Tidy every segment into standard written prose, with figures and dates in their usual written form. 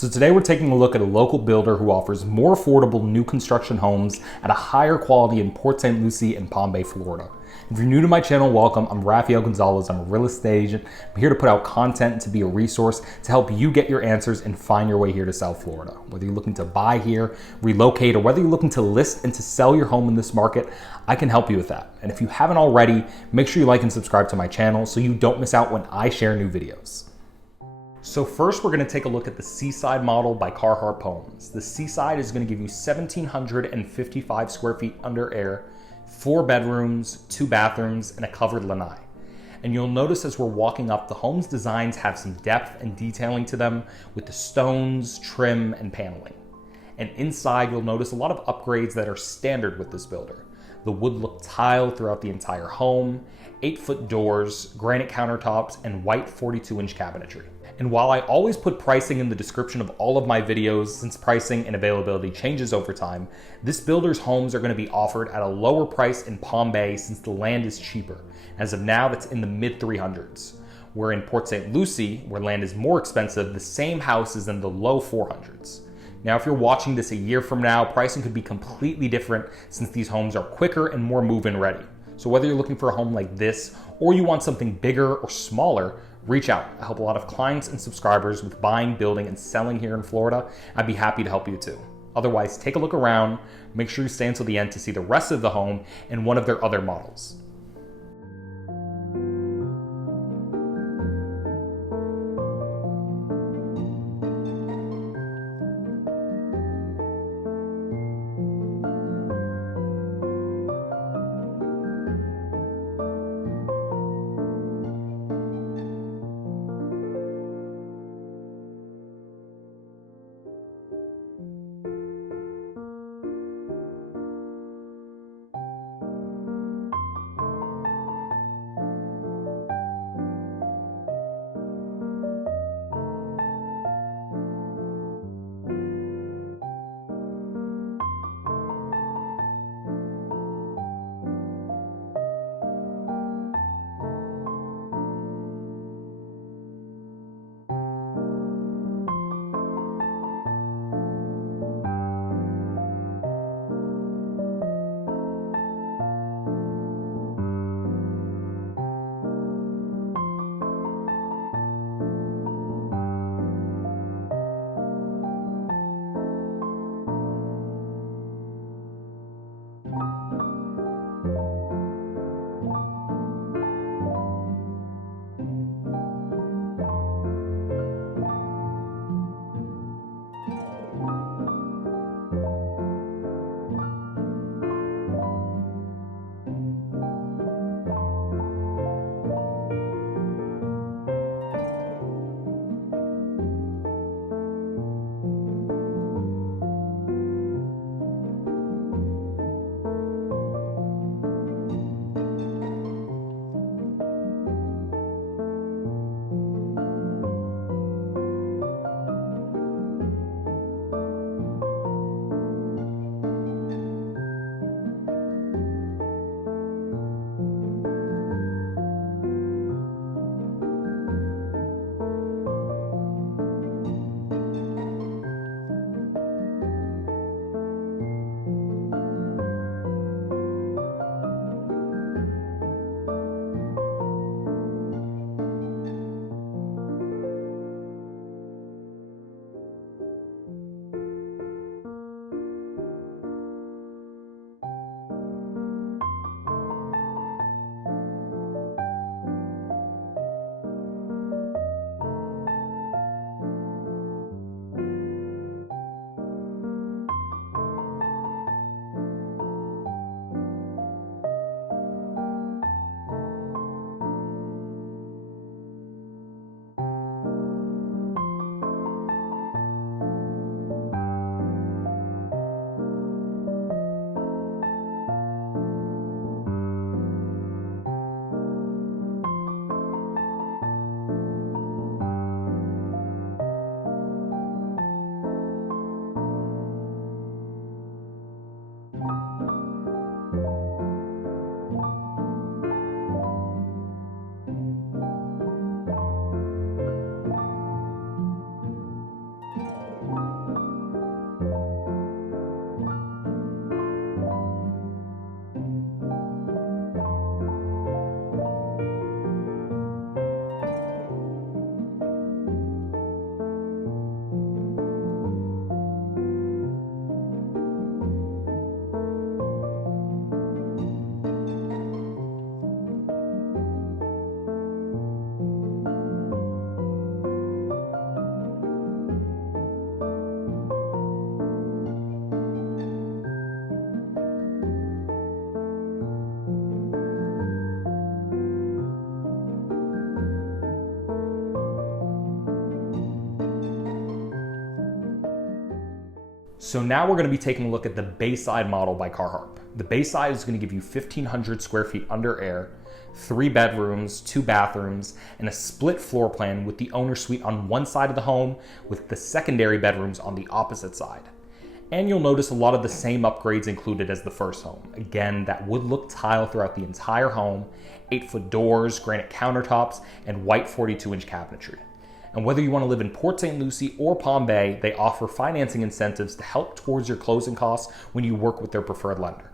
So today we're taking a look at a local builder who offers more affordable new construction homes at a higher quality in Port St Lucie and Palm Bay, Florida. If you're new to my channel, welcome. I'm Rafael Gonzalez. I'm a real estate agent. I'm here to put out content and to be a resource to help you get your answers and find your way here to South Florida. Whether you're looking to buy here, relocate, or whether you're looking to list and to sell your home in this market, I can help you with that. And if you haven't already, make sure you like and subscribe to my channel so you don't miss out when I share new videos. So first, we're going to take a look at the Seaside model by Carharp Homes. The Seaside is going to give you 1,755 square feet under air, 4 bedrooms, 2 bathrooms, and a covered lanai. And you'll notice as we're walking up, the home's designs have some depth and detailing to them with the stones, trim, and paneling. And inside, you'll notice a lot of upgrades that are standard with this builder. The wood look tile throughout the entire home, 8-foot doors, granite countertops, and white 42-inch cabinetry. And while I always put pricing in the description of all of my videos, since pricing and availability changes over time, this builder's homes are going to be offered at a lower price in Palm Bay since the land is cheaper. As of now, that's in the mid 300s. Where in Port St Lucie, where land is more expensive, the same house is in the low 400s. Now, if you're watching this a year from now, pricing could be completely different since these homes are quicker and more move-in ready. So whether you're looking for a home like this or you want something bigger or smaller, reach out. I help a lot of clients and subscribers with buying, building, and selling here in Florida. I'd be happy to help you too. Otherwise, take a look around. Make sure you stay until the end to see the rest of the home and one of their other models. So now we're going to be taking a look at the Bayside model by Carharp. The Bayside is going to give you 1,500 square feet under air, 3 bedrooms, 2 bathrooms, and a split floor plan with the owner suite on one side of the home with the secondary bedrooms on the opposite side. And you'll notice a lot of the same upgrades included as the first home. Again, that wood look tile throughout the entire home, 8-foot doors, granite countertops, and white 42-inch cabinetry. And whether you want to live in Port St Lucie or Palm Bay, they offer financing incentives to help towards your closing costs when you work with their preferred lender.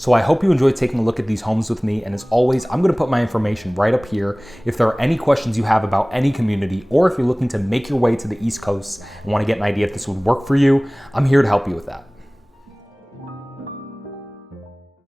So I hope you enjoyed taking a look at these homes with me, and as always, I'm gonna put my information right up here. If there are any questions you have about any community, or if you're looking to make your way to the East Coast and wanna get an idea if this would work for you, I'm here to help you with that.